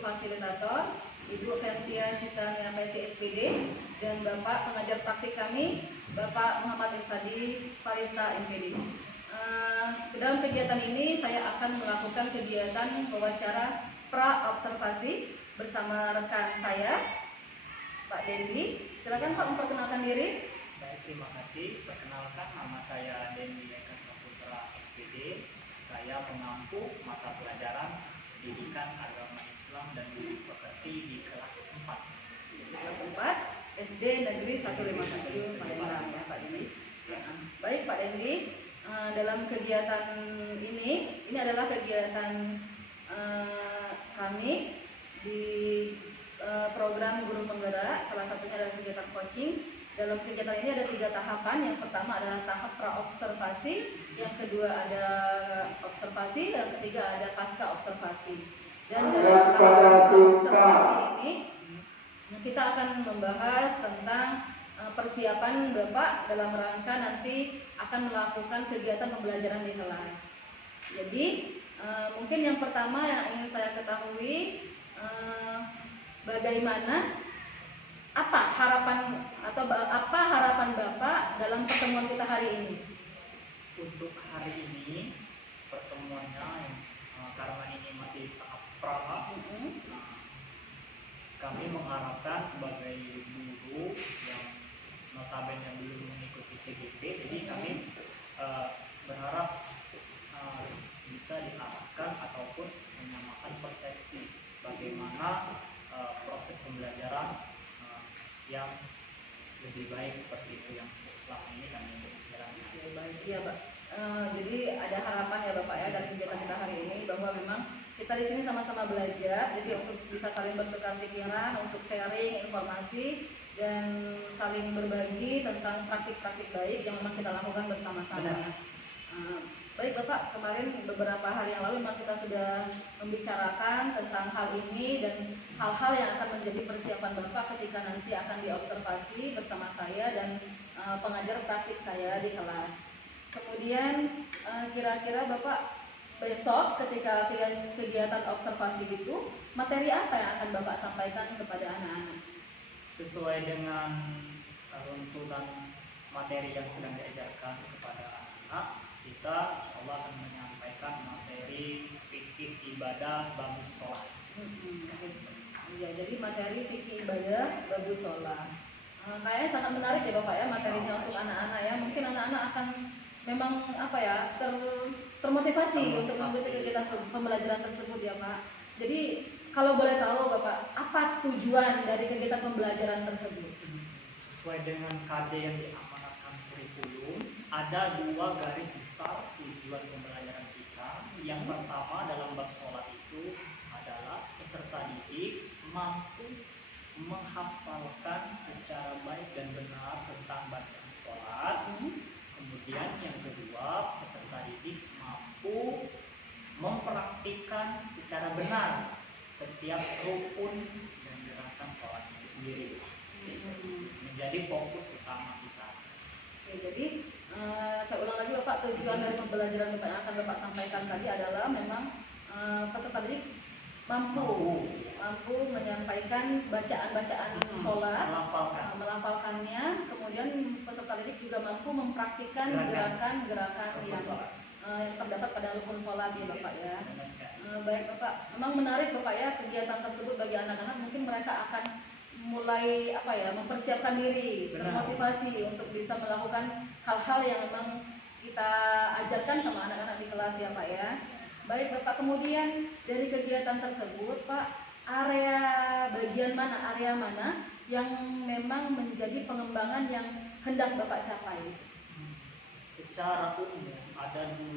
Ibu Fasilitator, Ibu Fertia Sitania PSISPD, dan Bapak pengajar praktik kami, Bapak Muhammad Irsadi Farista MPD. Dalam kegiatan ini saya akan melakukan kegiatan wawancara pra-observasi bersama rekan saya, Pak Dendi. Silakan Pak memperkenalkan diri. Baik, terima kasih. Perkenalkan, nama saya Dendi Eka Saputra MPD. Saya pengampu mata pelajaran Pendidikan Agama Islam dan Budi Pekerti di kelas 4. Kelas 4 SD Negeri 151 Palembang ya Pak Dendi. Baik Pak Dendi, dalam kegiatan ini adalah kegiatan kami di program guru penggerak, salah satunya adalah kegiatan coaching. Dalam kegiatan ini ada 3 tahapan. Yang pertama adalah tahap pra-observasi, yang kedua ada observasi, dan ketiga ada pasca observasi. Dan dalam tahap observasi ini kita akan membahas tentang persiapan Bapak dalam rangka nanti akan melakukan kegiatan pembelajaran di kelas. Jadi mungkin yang pertama yang ingin saya ketahui, bagaimana apa harapan Bapak dalam pertemuan kita hari ini? Untuk hari ini pertemuannya karena ini masih tahap pra, kami mengharapkan sebagai guru yang notabene belum mengikuti CGP, jadi kami berharap bisa diarahkan ataupun menyamakan persepsi bagaimana proses pembelajaran yang lebih baik seperti itu yang selama ini kami jalankan. Baik, iya Pak. Jadi ada harapan ya Bapak ya dari kegiatan kita hari ini bahwa memang kita di sini sama-sama belajar, jadi untuk bisa saling bertukar pikiran, untuk sharing informasi dan saling berbagi tentang praktik-praktik baik yang memang kita lakukan bersama-sama. Baik Bapak, kemarin beberapa hari yang lalu memang kita sudah membicarakan tentang hal ini dan hal-hal yang akan menjadi persiapan Bapak ketika nanti akan diobservasi bersama saya dan pengajar praktik saya di kelas. Kemudian kira-kira Bapak besok ketika kegiatan observasi itu, materi apa yang akan Bapak sampaikan kepada anak-anak? Sesuai dengan runtutan materi yang sedang diajarkan kepada anak-anak, kita insya Allah akan menyampaikan materi fikih ibadah bagus sholat. Ya, jadi materi fikih ibadah bagus sholat. Kayaknya sangat menarik ya Bapak ya materinya untuk anak-anak ya. Mungkin anak-anak akan memang termotivasi untuk mengikuti kegiatan pembelajaran tersebut ya Pak. Jadi kalau boleh tahu Bapak, apa tujuan dari kegiatan pembelajaran tersebut? Sesuai dengan KD yang diamanatkan kurikulum, ada 2 garis besar tujuan pembelajaran kita. Yang pertama dalam bab sholat itu adalah peserta didik mampu menghafalkan secara baik dan benar tentang bacaan sholat. Kemudian yang kedua, peserta didik mampu mempraktikkan secara benar setiap rukun dan gerakan sholat itu sendiri. Menjadi fokus utama kita. Oke, jadi saya ulang lagi Bapak, tujuan dari pembelajaran Bapak yang akan Bapak sampaikan tadi adalah memang peserta didik mampu menyampaikan bacaan-bacaan sholat, melafalkannya, kemudian peserta didik juga mampu mempraktikkan gerakan-gerakan yang terdapat pada rukun sholat ya Bapak ya. Baik Bapak, memang menarik Bapak ya kegiatan tersebut bagi anak-anak, mungkin mereka akan mulai mempersiapkan diri, termotivasi untuk bisa melakukan hal-hal yang memang kita ajarkan sama anak-anak di kelas ya Pak ya. Baik Bapak, kemudian dari kegiatan tersebut Pak, area mana yang memang menjadi pengembangan yang hendak Bapak capai? Secara umum ada 2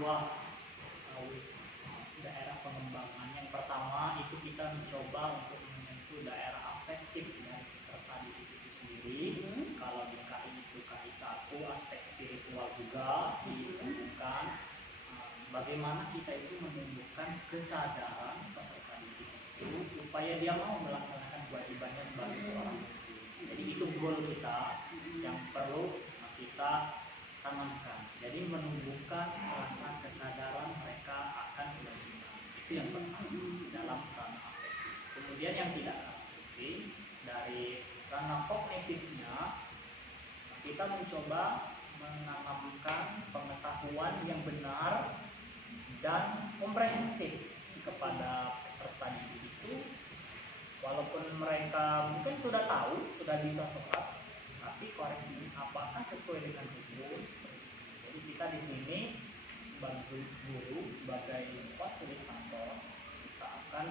daerah pengembangan. Yang pertama itu kita mencoba untuk menyentuh daerah afektif dari peserta didik itu sendiri. Kalau di KI itu KI 1 aspek spiritual juga ditemukan. Bagaimana kita itu menumbuhkan kesadaran peserta didik itu supaya dia mau melaksanakan kewajibannya sebagai seorang muslim. Jadi itu goal kita yang perlu kita tanamkan. Jadi menumbuhkan rasa kesadaran mereka akan kewajiban. Itu yang pertama dalam ranah afektif. Kemudian yang tidak kalah penting dari ranah kognitifnya, kita mencoba menanamkan pengetahuan yang benar dan komprehensif kepada peserta didik itu. Walaupun mereka mungkin sudah tahu, sudah bisa sholat, tapi koreksi apakah sesuai dengan hukum. Jadi kita di sini sebagai guru, sebagai fasilitator, kita akan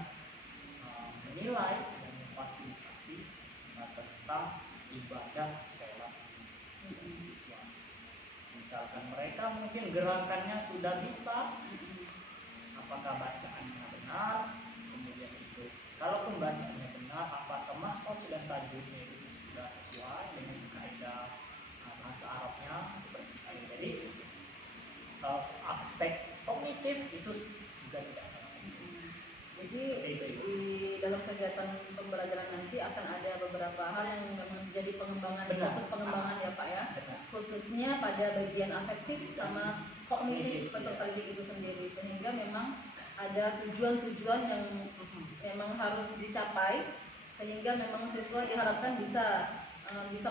menilai dan memfasilitasi tentang ibadah sholat siswa. Misalkan mereka mungkin gerakannya sudah bisa, apakah bacaannya benar, kemudian itu kalaupun bacaannya benar, apakah mahfaz dan tajwidnya itu sudah sesuai dengan kaidah bahasa Arabnya seperti itu. Jadi aspek kognitif itu juga tidak ada. Jadi di dalam kegiatan pembelajaran nanti akan ada beberapa hal yang menjadi pengembangan, fokus pengembangan ya Pak ya, khususnya pada bagian afektif sama kognitif peserta didik itu sendiri, sehingga memang ada tujuan-tujuan yang memang harus dicapai, sehingga memang siswa diharapkan bisa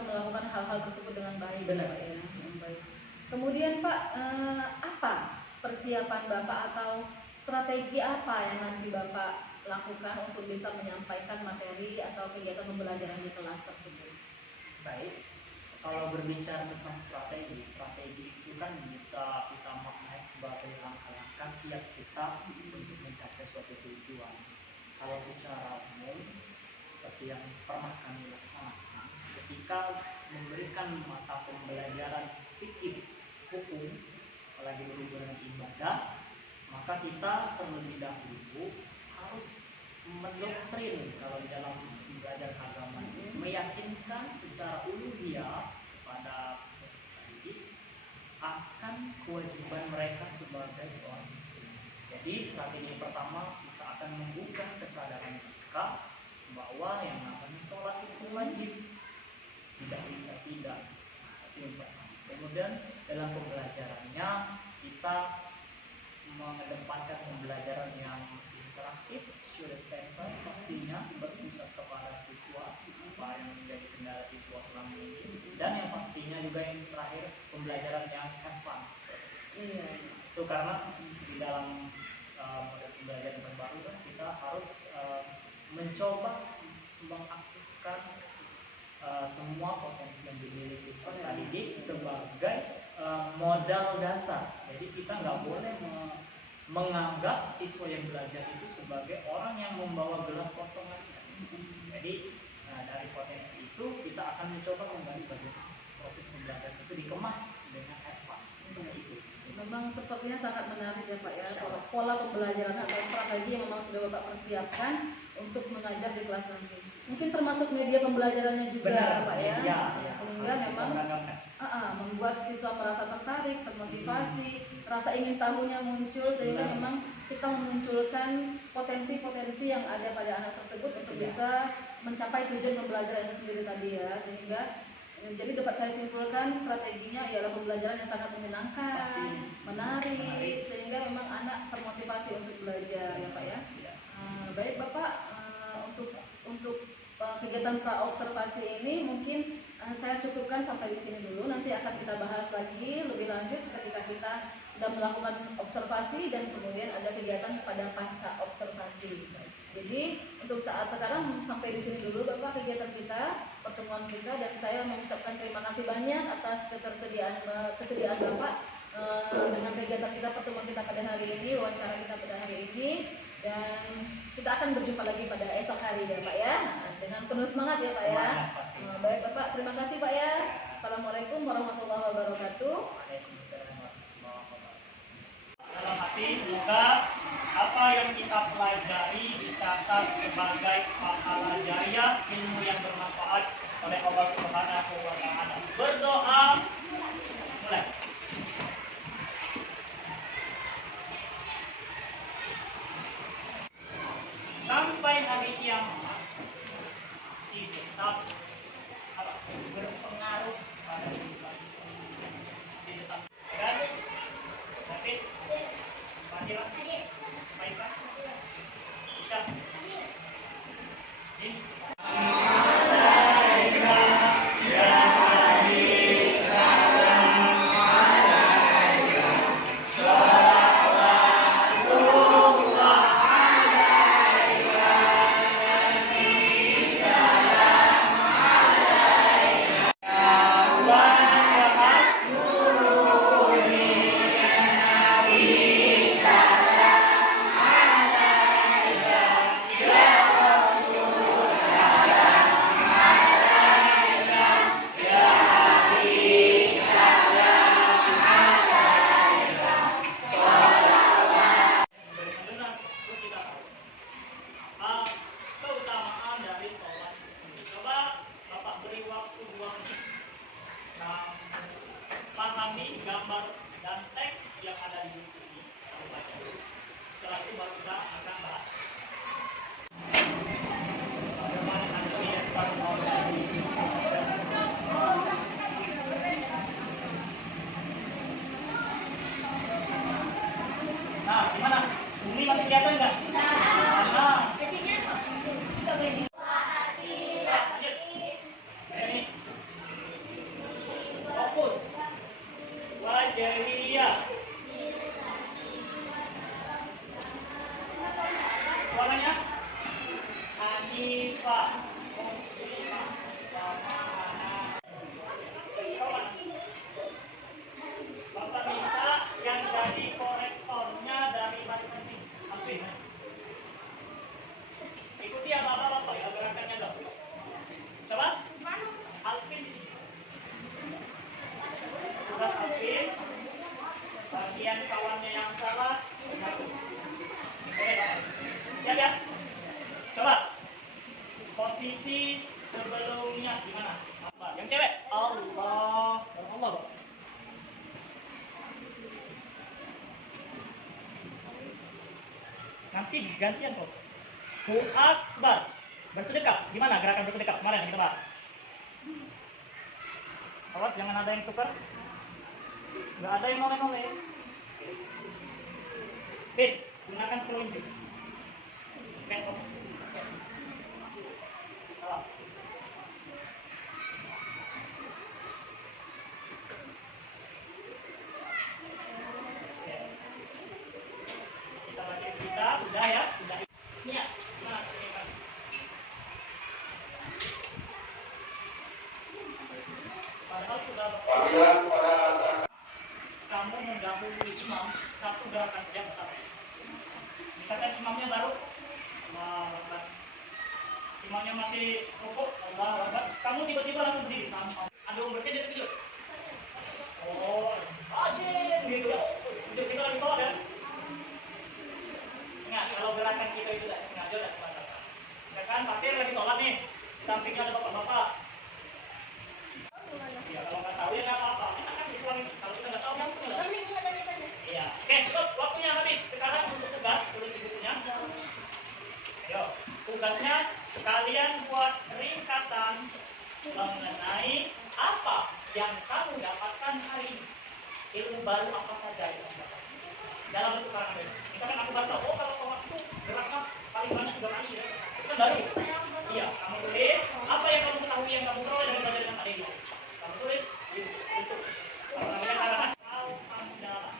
melakukan hal-hal tersebut dengan baik. Benar. Ya. Baik. Kemudian Pak, apa persiapan Bapak atau strategi apa yang nanti Bapak lakukan untuk bisa menyampaikan materi atau kegiatan pembelajaran di kelas tersebut? Baik, kalau berbicara tentang strategi itu kan bisa kita maknai sebagai langkah-langkah kiat kita untuk mencapai suatu tujuan. Kalau secara umum, seperti yang pernah kami laksanakan, ketika memberikan mata pembelajaran fikih hukum, apalagi berhubungan dengan ibadah, maka kita terlebih dahulu harus mendoktrin kalau di dalam belajar agama ini, meyakinkan secara uluhiyah pada peserta didik akan kewajiban mereka sebagai seorang muslim. Jadi strategi pertama, kita akan membuka kesadaran mereka bahwa yang namanya sholat itu wajib, tidak bisa tidak. Itu yang pertama. Kemudian dalam pembelajarannya kita mengedepankan pembelajaran yang interaktif, student center, pastinya berpusat kepada siswa, apa yang menjadi kendala siswa selama ini, dan yang pastinya juga yang terakhir pembelajaran yang advance. Iya. Itu karena di dalam model pembelajaran terbaru kan kita harus mencoba mengaktifkan semua potensi yang dimiliki peserta didik sebagai modal dasar. Jadi kita nggak boleh menganggap siswa yang belajar itu sebagai orang yang membawa gelas kosong aja. Jadi dari potensi itu kita akan mencoba kembali bagaimana proses pembelajaran itu dikemas dengan advance seperti itu. Memang sepertinya sangat menarik ya Pak ya, pola pembelajaran atau strategi yang memang sudah Bapak persiapkan untuk mengajar di kelas nanti. Mungkin termasuk media pembelajarannya juga. Benar, Pak ya, ya sehingga memang membuat siswa merasa tertarik, termotivasi, rasa ingin tahunya muncul, sehingga memang kita memunculkan potensi-potensi yang ada pada anak tersebut untuk bisa mencapai tujuan pembelajaran itu sendiri tadi ya. Sehingga jadi dapat saya simpulkan strateginya ialah pembelajaran yang sangat menyenangkan, menarik, sehingga memang anak termotivasi untuk belajar ya Pak ya. Baik Bapak, untuk kegiatan praobservasi ini mungkin saya cukupkan sampai di sini dulu. Nanti akan kita bahas lagi lebih lanjut ketika kita sudah melakukan observasi dan kemudian ada kegiatan pada pasca observasi. Jadi untuk saat sekarang sampai di sini dulu Bapak kegiatan kita, pertemuan kita, dan saya mengucapkan terima kasih banyak atas kesediaan Bapak dengan kegiatan kita, pertemuan kita pada hari ini, wawancara kita pada hari ini, dan kita akan berjumpa lagi pada esok hari ya Pak ya, dengan penuh semangat ya Pak ya. Baik Bapak, terima kasih Pak ya. Assalamualaikum warahmatullahi wabarakatuh. Dalam hati semoga apa yang kita pelajari dicatat sebagai pahala jaya, ilmu yang bermanfaat oleh Allah Subhanahu wa Ta'ala. Berdoa mulai. Sampai hari kiamat masih tetap berpengaruh pada kehidupan masih tetap. Dan David, Fadila, Maika, Isya, pahami gambar dan teks yang ada di buku ini. Kita baca dulu. Setelah itu baru kita akan bahas. Bagaimana anatomi dasar organisasi? Nah, gimana? Bumi masih kelihatan nggak? Nah, lanjut. Ini. Fokus. Wajahiyah. Warnanya Hanifah, Muslimah, Jamaah. Bapak minta yang jadi korektornya dari barisan sini. Alvin. Ikuti apa-apa ya gerakannya dong. Coba. Alvin di sini. Tugas Alvin. Bagian kawannya yang salah. Siap ya? Coba. Posisi sebelumnya gimana? Apa? Yang cewek? Allah. Allah. Nanti gantian kok. Hu Akbar. Bersedekap. Gimana gerakan bersedekap kemarin yang kita bahas? Awas jangan ada yang tukar. Nggak ada yang noleh-noleh. Fit, gunakan telunjuk. Oke, kok. Salah. Kita baca kita sudah ya, sudah. Ini ya, gimana? Padahal sudah kamu mendahului imam satu gerakan saja tetap. Misalkan imamnya baru, imamnya masih rukuk, Allah Akbar. Kamu tiba-tiba langsung berdiri sama. Ada bersih dari video. Oh, ajin gitu ya. Untuk kita lagi sholat ya. Ingat, kalau gerakan kita itu tidak sengaja dan terbatas. Misalkan fakir lagi sholat nih, sampingnya ada bapak-bapak. Ya kalau nggak tahu ya nggak apa-apa. Kita kan Islam, kalau kita nggak tahu ya nggak. Iya. Oke, cukup. Waktunya habis. Sekarang untuk tugas tulis di bukunya. Ayo, tugasnya sekalian buat ringkasan mengenai apa yang kamu dapatkan hari ini. Ilmu baru apa saja yang kamu dapatkan dalam bentuk karangan bebas. Misalkan aku baca, oh kalau sholat itu geraknya paling banyak 3 kali ya. Itu kan baru. Iya, kamu tulis apa yang kamu ketahui yang kamu peroleh dari belajar dengan adikmu. Kamu tulis itu. Apa namanya karangan? Alhamdulillah.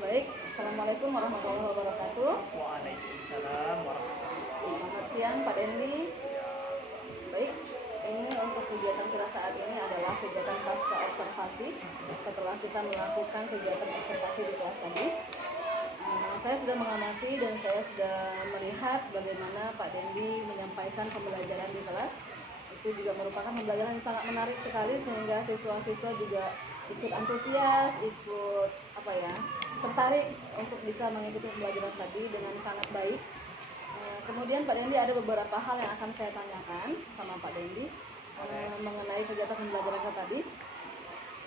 Baik, Assalamualaikum warahmatullahi wabarakatuh. Waalaikumsalam warahmatullahi wabarakatuh. Selamat siang Pak Dendi. Baik, ini untuk kegiatan kita saat ini adalah kegiatan pasca observasi. Setelah kita melakukan kegiatan observasi di kelas tadi, saya sudah mengamati dan saya sudah melihat bagaimana Pak Dendi menyampaikan pembelajaran di kelas. Itu juga merupakan pembelajaran yang sangat menarik sekali sehingga siswa-siswa juga ikut antusias, ikut tertarik untuk bisa mengikuti pembelajaran tadi dengan sangat baik. Kemudian Pak Dendi ada beberapa hal yang akan saya tanyakan sama Pak Dendi mengenai kegiatan pembelajaran tadi.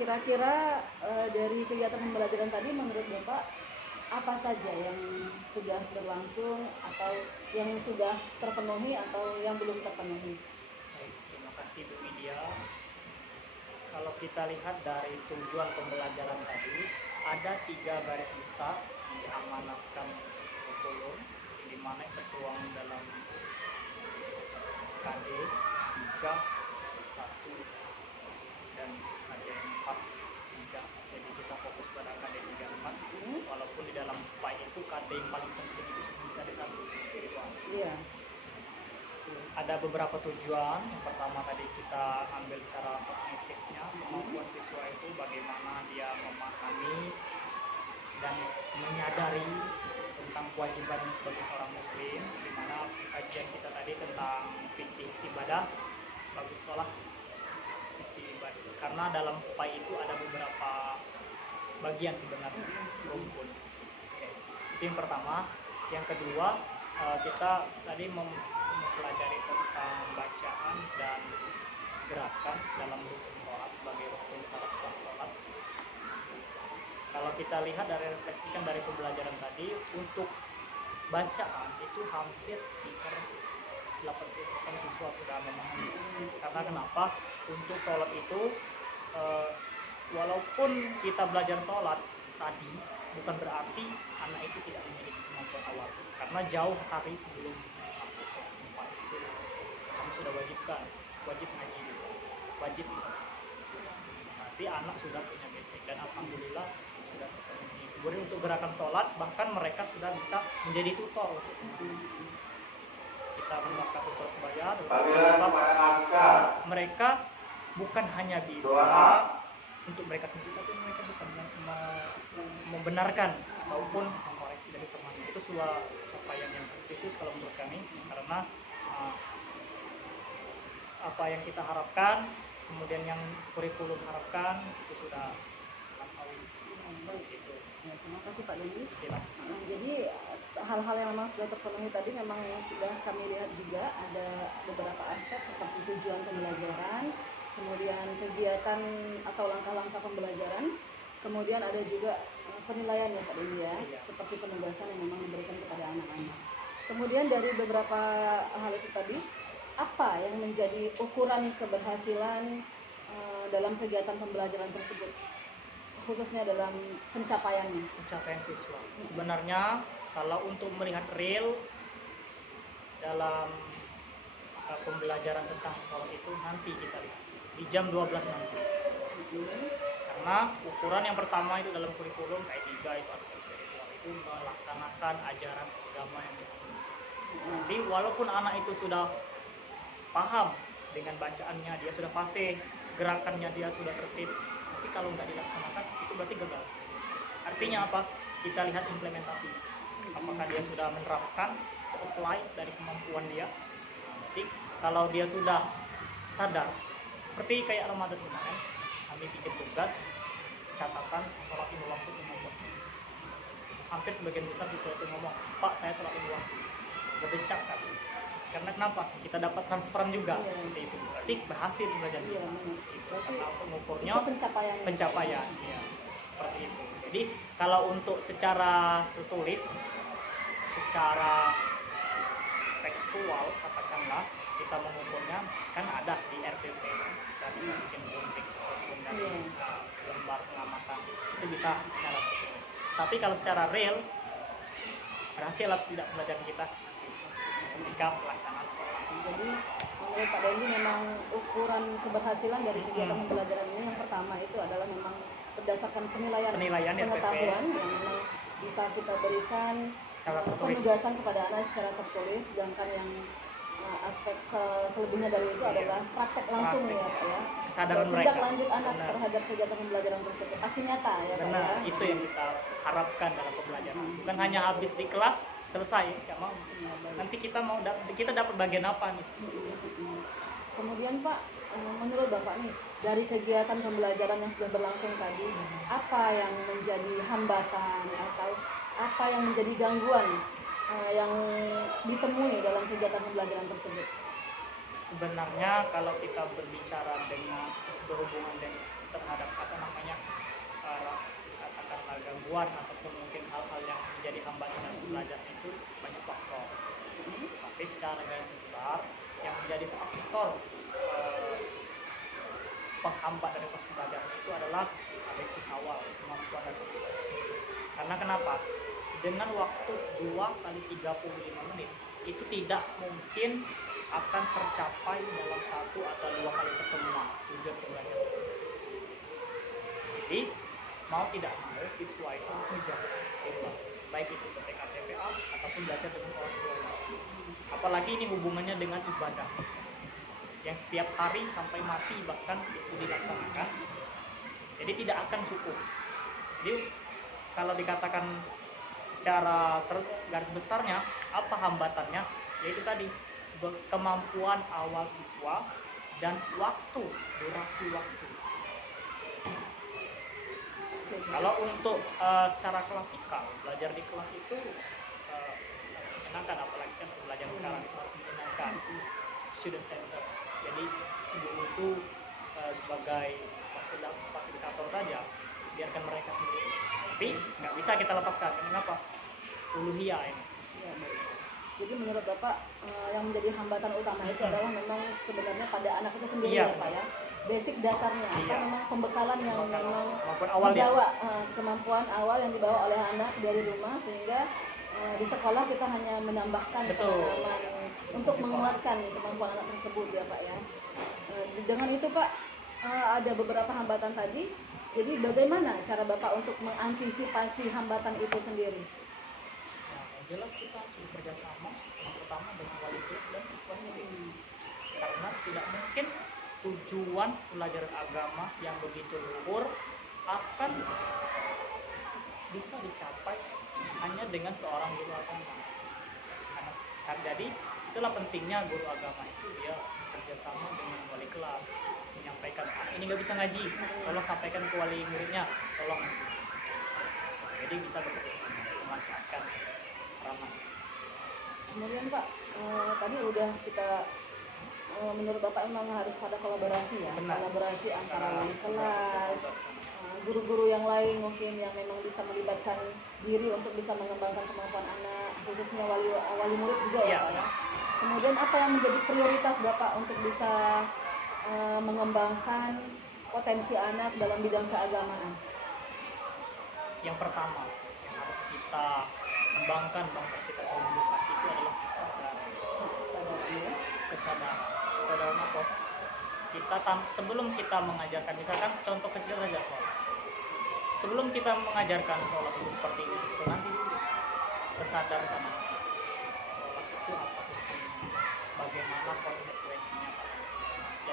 Kira-kira dari kegiatan pembelajaran tadi menurut Bapak apa saja yang sudah berlangsung atau yang sudah terpenuhi atau yang belum terpenuhi? Baik, terima kasih Bu Media. Kalau kita lihat dari tujuan pembelajaran tadi, ada 3 garis besar yang diamanatkan kurikulum, di mana tertuang dalam KD 3, 1, dan KD 4, 3. Jadi kita fokus pada KD 3, 4. Walaupun di dalam PAI itu KD yang paling penting itu KD 1, spiritual. Iya. Ada beberapa tujuan. Yang pertama tadi kita ambil secara kognitifnya, kemampuan siswa itu bagaimana dia memahami dan menyadari tentang kewajibannya sebagai seorang muslim, di mana kajian kita tadi tentang fikih ibadah, bagus sholat. karena dalam kupai itu ada beberapa bagian sebenarnya rumpun. Oke. Itu yang pertama. Yang kedua, kita tadi mempelajari tentang bacaan dan gerakan dalam rukun sholat sebagai rukun syarat sah sholat. Kalau kita lihat dari refleksikan dari pembelajaran tadi, untuk bacaan itu hampir sekitar 80% siswa sudah memahami. Karena kenapa? Untuk sholat itu walaupun kita belajar sholat tadi, bukan berarti anak itu tidak memiliki kemampuan awal. Karena jauh hari sebelum masuk ke tempat itu, kami sudah wajib ngaji, wajib bisa. Nanti anak sudah punya basic dan alhamdulillah sudah terpenuhi. Kemudian untuk gerakan sholat, bahkan mereka sudah bisa menjadi tutor. Kita mendapatkan tutor sebaya, mereka bukan hanya bisa untuk mereka sendiri, tapi mereka bisa membenarkan ataupun mengoreksi dari temannya. Itu sebuah capaian yang prestisius kalau menurut kami, karena apa yang kita harapkan, kemudian yang kurikulum harapkan itu sudah melampaui. Itu. Ya, terima kasih Pak Deni. Sekilas. Jadi hal-hal yang memang sudah terpenuhi tadi memang yang sudah kami lihat juga ada beberapa aspek seperti tujuan pembelajaran, kemudian kegiatan atau langkah-langkah pembelajaran, kemudian ada juga penilaian ya Pak Deni ya, seperti penugasan yang memang diberikan kepada anak-anak. Kemudian dari beberapa hal itu tadi, apa yang menjadi ukuran keberhasilan dalam kegiatan pembelajaran tersebut, khususnya dalam pencapaian Siswa. Sebenarnya kalau untuk melihat real dalam pembelajaran tentang sholat itu nanti kita lihat di jam 12 nanti. Karena ukuran yang pertama itu dalam kurikulum kayak 3 itu aspek spiritual, itu melaksanakan ajaran agama yang dipenuhi. Nanti walaupun anak itu sudah paham dengan bacaannya, dia sudah fasih, gerakannya dia sudah tertib, tapi kalau nggak dilaksanakan itu berarti gagal. Artinya apa? Kita lihat implementasi, apakah dia sudah menerapkan, apply dari kemampuan dia. Nanti kalau dia sudah sadar, seperti kayak Ramadan kemarin, kami bikin tugas catatan sholat lima waktu semua puasa. Hampir sebagian besar siswa itu ngomong, Pak saya sholat lima waktu, berdecak kan? Karena kenapa? Kita dapat transferan juga. Seperti itu. Berarti berhasil belajar kita. Karena untuk mengukurnya pencapaian. Ya, seperti itu. Jadi kalau untuk secara tertulis, secara tekstual katakanlah kita mengukurnya kan ada di RPP, kita bisa bikin grafik ataupun dari lembar pengamatan itu bisa secara tertulis. Tapi kalau secara real berhasil atau tidak pelajaran kita ketika pelaksanaan sholat. Jadi menurut Pak Dendi memang ukuran keberhasilan dari kegiatan pembelajaran ini yang pertama itu adalah memang berdasarkan penilaian pengetahuan yang memang bisa kita berikan penugasan kepada anak secara tertulis, sedangkan yang aspek selebihnya dari itu adalah praktek langsung ya Pak ya. Kesadaran mereka. Tindak lanjut anak terhadap kegiatan pembelajaran tersebut, aksi nyata ya Pak ya. Itu yang kita harapkan dalam pembelajaran. Bukan hanya habis di kelas selesai, nggak mau. Nanti kita dapat bagian apa nih? Kemudian Pak, menurut Bapak nih dari kegiatan pembelajaran yang sudah berlangsung tadi, apa yang menjadi hambatan atau apa yang menjadi gangguan yang ditemui dalam kegiatan pembelajaran tersebut? Sebenarnya kalau kita berbicara dengan berhubungan dengan terhadap katakanlah gangguan ataupun mungkin hal-hal yang menjadi hambatan dalam pembelajaran itu banyak faktor. Tapi secara garis besar yang menjadi faktor penghambat dari proses pembelajaran itu adalah basic awal, kemampuan dari siswa. Karena kenapa? Dengan waktu 2 kali 35 menit itu tidak mungkin akan tercapai dalam 1 atau 2 kali pertemuan tujuan pembelajaran. Jadi mau tidak mau siswa itu harus menjaga baik itu ketika TPA ataupun belajar dengan orang tua. Apalagi ini hubungannya dengan ibadah yang setiap hari sampai mati bahkan itu dilaksanakan. Jadi tidak akan cukup. Jadi kalau dikatakan secara garis besarnya apa hambatannya, yaitu tadi kemampuan awal siswa dan durasi waktu. Kalau untuk secara klasikal, belajar di kelas itu sangat menyenangkan, apalagi kan belajar sekarang itu harus menyenangkan, student center. Jadi guru itu sebagai fasilitator saja, biarkan mereka sendiri. Tapi nggak bisa kita lepaskan. Kenapa? Uluhiyah ini. Ya, baik. Jadi menurut Bapak yang menjadi hambatan utama itu adalah memang sebenarnya pada anak itu sendiri Iya, ya Pak ya. Basic dasarnya apa Iya. memang pembekalan yang memang Maupun awal dia. dibawa kemampuan awal yang dibawa oleh anak dari rumah, sehingga di sekolah kita hanya menambahkan Betul. pengalaman untuk menguatkan kemampuan anak tersebut ya Pak ya. Dengan itu Pak ada beberapa hambatan tadi. Jadi bagaimana cara Bapak untuk mengantisipasi hambatan itu sendiri? Nah, yang jelas kita harus bekerja sama, yang pertama dengan wali kelas dan wali murid. Karena tidak mungkin tujuan pelajaran agama yang begitu luhur akan bisa dicapai hanya dengan seorang guru agama. Karena jadi itulah pentingnya guru agama itu dia bekerjasama dengan wali kelas, menyampaikan ini nggak bisa ngaji, tolong sampaikan ke wali muridnya, tolong ngaji. Jadi bisa bekerjasama, memanfaatkan ramah. Kemudian Pak, tadi udah kita menurut Bapak memang harus ada kolaborasi ya, Benar. kolaborasi antara wali kelas, guru-guru yang lain mungkin yang memang bisa melibatkan diri untuk bisa mengembangkan kemampuan anak, khususnya wali murid juga ya Iya. Pak ya. Kemudian apa yang menjadi prioritas Bapak untuk bisa mengembangkan potensi anak dalam bidang keagamaan? Yang pertama yang harus kita kembangkan, bangsa kita komunikasi itu adalah kesadaran apa? Kita sebelum kita mengajarkan, misalkan contoh kecil saja sholat. Sebelum kita mengajarkan sholat itu seperti ini, nanti dulu tersadarkan sholat itu apa hukumnya, bagaimana konsekuensinya.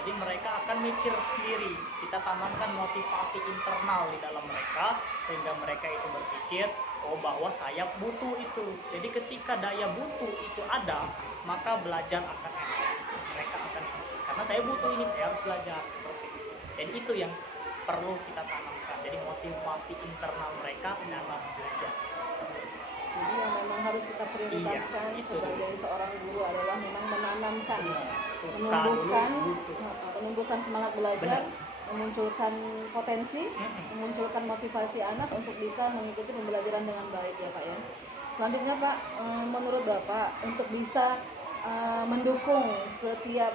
Jadi mereka akan mikir sendiri. Kita tanamkan motivasi internal di dalam mereka sehingga mereka itu berpikir, oh bahwa saya butuh itu. Jadi ketika daya butuh itu ada, maka belajar akan enak. Mereka akan karena saya butuh ini, saya harus belajar seperti itu. Jadi itu yang perlu kita tanamkan. Jadi motivasi internal mereka dalam belajar. Jadi yang memang harus kita prioritaskan sebagai seorang guru adalah memang menanamkan, menumbuhkan semangat belajar, memunculkan potensi, memunculkan motivasi anak untuk bisa mengikuti pembelajaran dengan baik ya Pak ya. Selanjutnya Pak, menurut Bapak untuk bisa mendukung setiap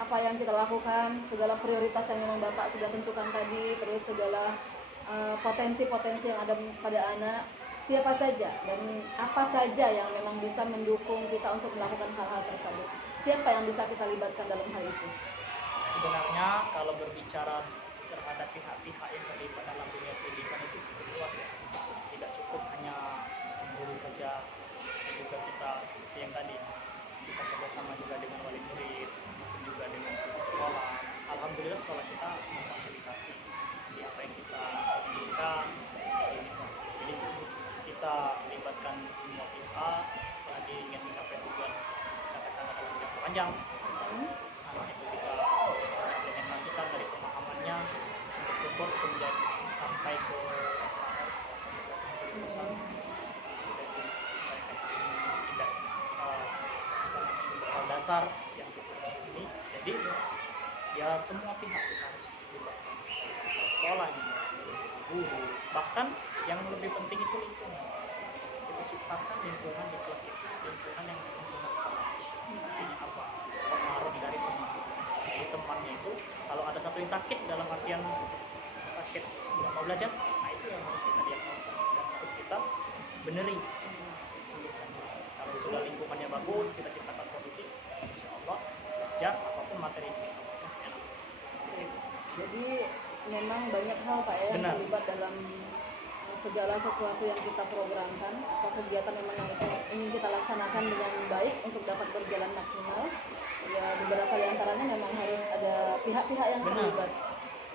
apa yang kita lakukan, segala prioritas yang memang Bapak sudah tentukan tadi, terus segala potensi-potensi yang ada pada anak, siapa saja dan apa saja yang memang bisa mendukung kita untuk melakukan hal-hal tersebut? Siapa yang bisa kita libatkan dalam hal itu? Sebenarnya kalau berbicara terhadap pihak-pihak yang terlibat dalam dunia pendidikan itu cukup luas ya. Tidak cukup hanya guru saja, juga kita seperti yang tadi kita kerjasama juga dengan wali murid, juga dengan pihak sekolah. Alhamdulillah sekolah kita memfasilitasi di apa yang kita inginkan bisa. Jadi kita libatkan semua pihak lagi ingin mencapai tujuan catatan dalam jangka panjang. Anak itu bisa diimplementasikan dari pemahamannya untuk support kemudian sampai ke masyarakat tidak dasar yang cukup ini. Jadi ya semua pihak kita harus libatkan, sekolah juga, guru, bahkan yang lebih penting itu lingkungan. Kita ciptakan lingkungan di kelas itu, lingkungan yang lingkungan sekolah. Artinya apa? Pengaruh dari teman. Jadi temannya itu kalau ada satu yang sakit dalam artian sakit tidak mau belajar, nah itu yang harus kita diagnosa dan harus kita beneri. Kalau sudah lingkungannya bagus, kita ciptakan solusi, insya Allah belajar apapun materi itu enak. Jadi memang banyak hal Pak ya yang terlibat dalam segala sesuatu yang kita programkan atau kegiatan memang yang ingin kita laksanakan dengan baik untuk dapat berjalan maksimal. Ya beberapa di antaranya memang harus ada pihak-pihak yang terlibat,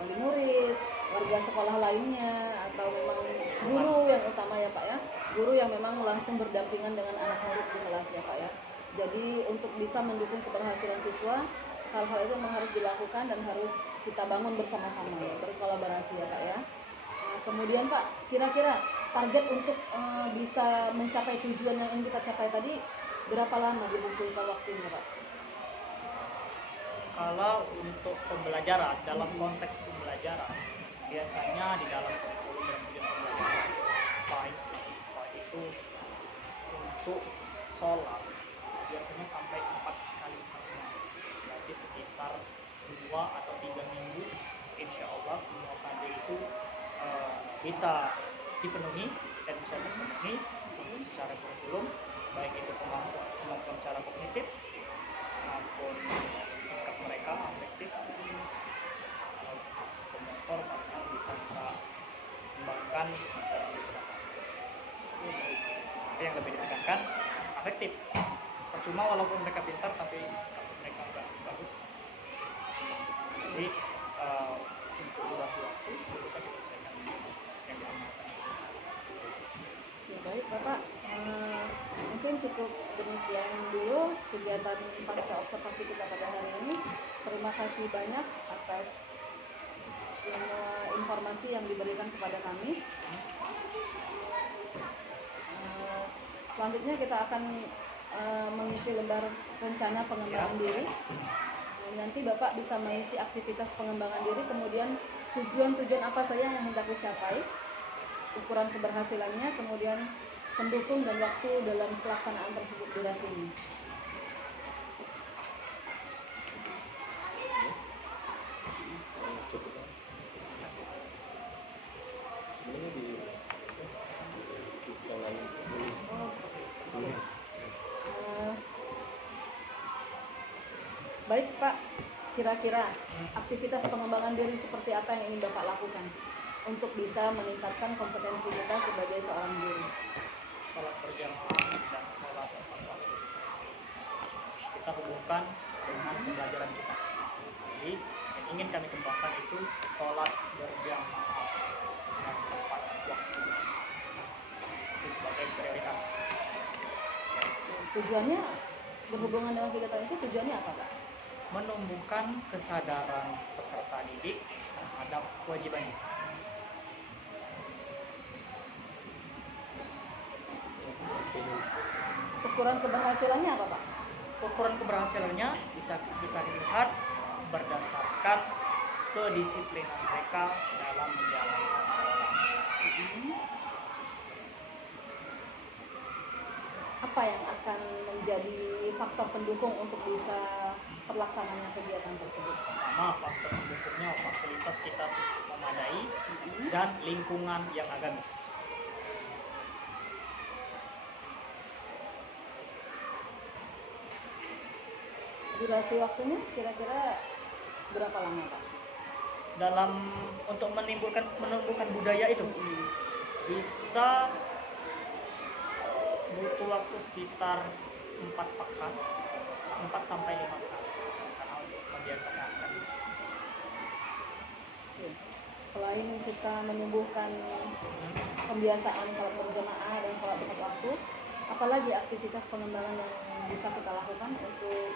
wali murid, warga sekolah lainnya, atau memang guru yang utama ya Pak ya, guru yang memang langsung berdampingan dengan anak murid di kelas ya Pak ya. Jadi untuk bisa mendukung keberhasilan siswa, hal-hal itu memang harus dilakukan dan harus kita bangun bersama-sama ya, berkolaborasi ya Pak ya. Nah, kemudian Pak, kira-kira target untuk bisa mencapai tujuan yang ingin kita capai tadi berapa lama dibutuhkan waktunya Pak? Kalau untuk pembelajaran, dalam konteks pembelajaran, biasanya di dalam kurikulum dan kemudian pembelajaran baik itu untuk sholat biasanya sampai 4 kali pertemuan, berarti sekitar 2 atau 3 minggu insya Allah semua KD itu bisa dipenuhi dan bisa terpenuhi secara kurikulum, baik itu kemampuan secara kognitif maupun sikap mereka afektif atau psikomotor bahkan bisa kita kembangkan dalam beberapa aspek. Tapi yang lebih ditekankan afektif. Percuma walaupun mereka pintar tapi sikap mereka nggak bagus. Jadi untuk durasi waktu bisa kita sesuaikan yang diamalkan. Ya, baik Bapak, mungkin cukup demikian dulu kegiatan pasca observasi kita pada hari ini. Terima kasih banyak atas semua informasi yang diberikan kepada kami. Selanjutnya kita akan mengisi lembar rencana pengembangan diri. Nanti Bapak bisa mengisi aktivitas pengembangan diri, kemudian tujuan-tujuan apa saja yang hendak dicapai, ukuran keberhasilannya, kemudian pendukung dan waktu dalam pelaksanaan tersebut durasinya. Baik Pak, kira-kira aktivitas pengembangan diri seperti apa yang ingin Bapak lakukan untuk bisa meningkatkan kompetensi kita sebagai seorang guru? Sholat berjamaah dan sholat tepat waktu kita hubungkan dengan pembelajaran kita. Jadi yang ingin kami kembangkan itu sholat berjamaah dan tepat waktu itu sebagai prioritas. Tujuannya berhubungan dengan kegiatan itu, tujuannya apa Pak? Menumbuhkan kesadaran peserta didik terhadap kewajibannya. Ukuran keberhasilannya apa Pak? Ukuran keberhasilannya bisa kita lihat berdasarkan kedisiplinan mereka dalam menjalankan sholat. Apa yang akan menjadi faktor pendukung untuk bisa terlaksananya kegiatan tersebut? Pertama, faktor pendukungnya fasilitas kita memadai dan lingkungan yang agamis. Durasi waktunya kira-kira berapa lama Pak? Dalam untuk menumbuhkan budaya itu bisa butuh waktu sekitar 4 pekan, 4 sampai 5 pekan karena untuk membiasakan. Selain kita menumbuhkan pembiasaan sholat berjamaah dan sholat tepat waktu, apalagi aktivitas pengembangan yang bisa kita lakukan untuk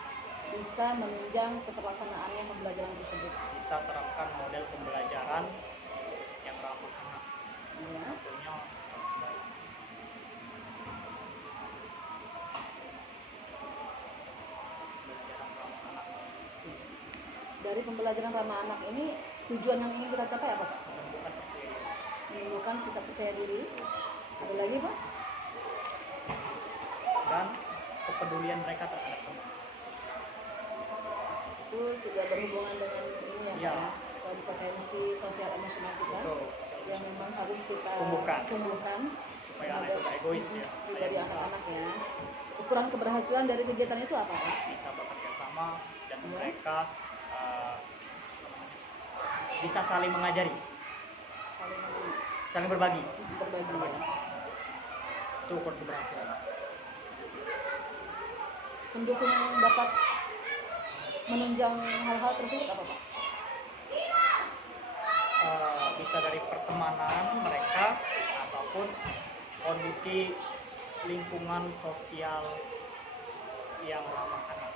bisa menunjang keterlaksanaannya pembelajaran tersebut? Kita terapkan model pembelajaran yang ramah anak. Ya. Satunya harus baik. Pembelajaran ramah anak. Dari pembelajaran ramah anak ini, tujuan yang ingin kita capai apa Pak? Menumbuhkan percaya diri. Menumbuhkan sikap percaya diri. Ada lagi Pak? Dan kepedulian mereka terhadap teman. Itu sudah berhubungan dengan ini ya, Ya. Pak, kompetensi sosial emosional kita. Betul. Yang memang harus kita Tumbuhkan. sebagai- Supaya anak itu nggak egois ya. dari anak-anak ya. Ukuran keberhasilan dari kegiatan itu apa Pak? Bisa bekerja sama dan Ya. mereka bisa saling mengajari, Saling saling berbagi. berbagi ya. Itu ukur keberhasilan. Pendukung yang dapat menunjang hal-hal tersebut apa Pak? Bisa dari pertemanan mereka ataupun kondisi lingkungan sosial yang ramah anak.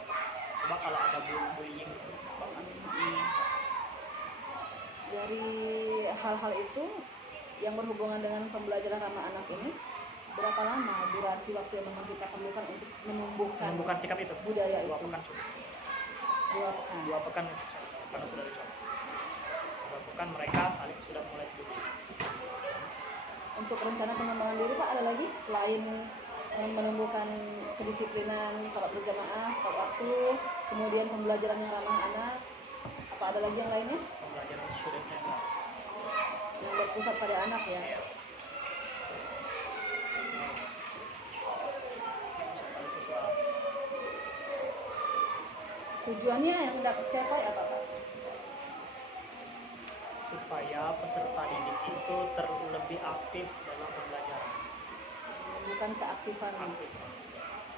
Coba kalau ada bullying seperti apa bisa. Dari hal-hal itu yang berhubungan dengan pembelajaran ramah anak ini, berapa lama durasi waktu yang memang kita perlukan untuk menumbuhkan Sikap itu budaya 2 itu? pekan cukup. 2 pekan. 2 pekan karena sudah dicoba. 2 pekan mereka saling sudah mulai duduk. Untuk rencana pengembangan diri Pak, ada lagi selain menumbuhkan kedisiplinan salat berjamaah tepat waktu, kemudian pembelajaran yang ramah anak, apa ada lagi yang lainnya Pembelajaran student center. yang berpusat pada anak ya? Iya. Pusat pada siswa. Tujuannya yang tidak tercapai apa Pak? Supaya peserta didik itu lebih aktif dalam pembelajaran. Menumbuhkan keaktifan Aktif.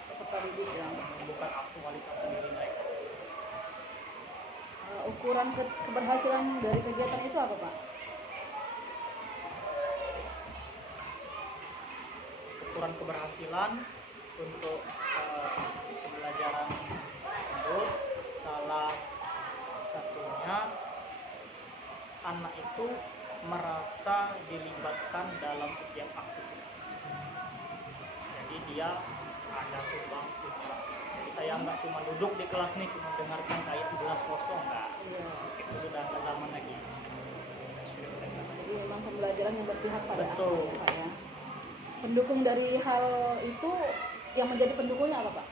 peserta didik ya. Menumbuhkan aktualisasi diri mereka. Ukuran keberhasilan dari kegiatan itu apa Pak? Ukuran keberhasilan untuk pembelajaran itu salah satunya anak itu merasa dilibatkan dalam setiap aktivitas. Jadi dia ada sumbangsi. Jadi saya nggak cuma duduk di kelas nih cuma dengarkan kayak gelas kosong, nggak. Iya. Itu sudah agak zaman lagi. Jadi memang pembelajaran yang berpihak pada Betul. anak ya Pak ya. Pendukung dari hal itu yang menjadi pendukungnya apa Pak?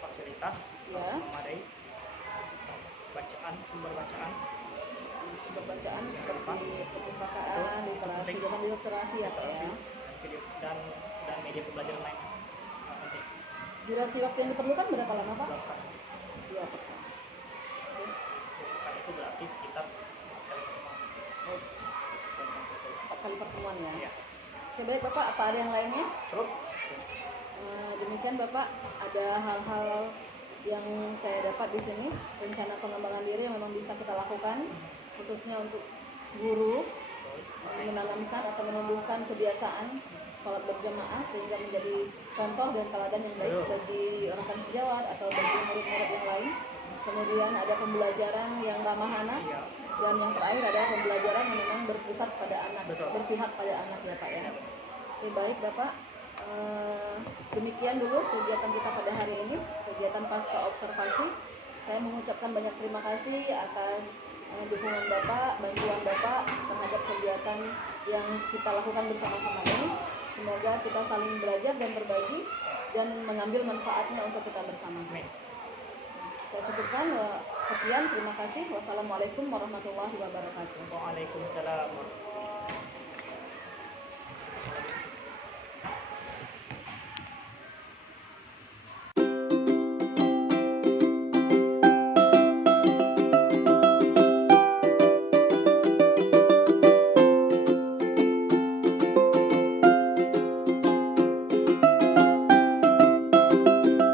Fasilitas Ya. memadai, bacaan, sumber bacaan, Sumber bacaan seperti perpustakaan, literasi, jangan literasi ya Pak ya. dan media pembelajaran lain. Sangat penting. Durasi waktu yang diperlukan berapa lama Pak? 2 pekan. 2 pekan. Oke. 2 pekan itu berarti sekitar 4 kali pertemuan. Oh, 4 kali pertemuan ya. Iya. Oke baik Bapak, apa ada yang lainnya? Cukup. Demikian Bapak, ada hal-hal yang saya dapat di sini, rencana pengembangan diri yang memang bisa kita lakukan, khususnya untuk guru menanamkan atau menumbuhkan kebiasaan sholat berjamaah sehingga menjadi contoh dan teladan yang baik bagi rekan sejawat atau bagi murid-murid yang lain. Kemudian ada pembelajaran yang ramah anak, Iya. dan yang terakhir adalah pembelajaran yang memang berpusat pada anak, Betul. berpihak pada anak ya Pak ya. Oke baik Bapak, demikian dulu kegiatan kita pada hari ini, kegiatan pasca observasi. Saya mengucapkan banyak terima kasih atas dukungan Bapak, bantuan Bapak terhadap kegiatan yang kita lakukan bersama-sama ini. Semoga kita saling belajar dan berbagi dan mengambil manfaatnya untuk kita bersama. Amin. Saya cukupkan. Sekian, terima kasih. Wassalamualaikum warahmatullahi wabarakatuh. Waalaikumsalam.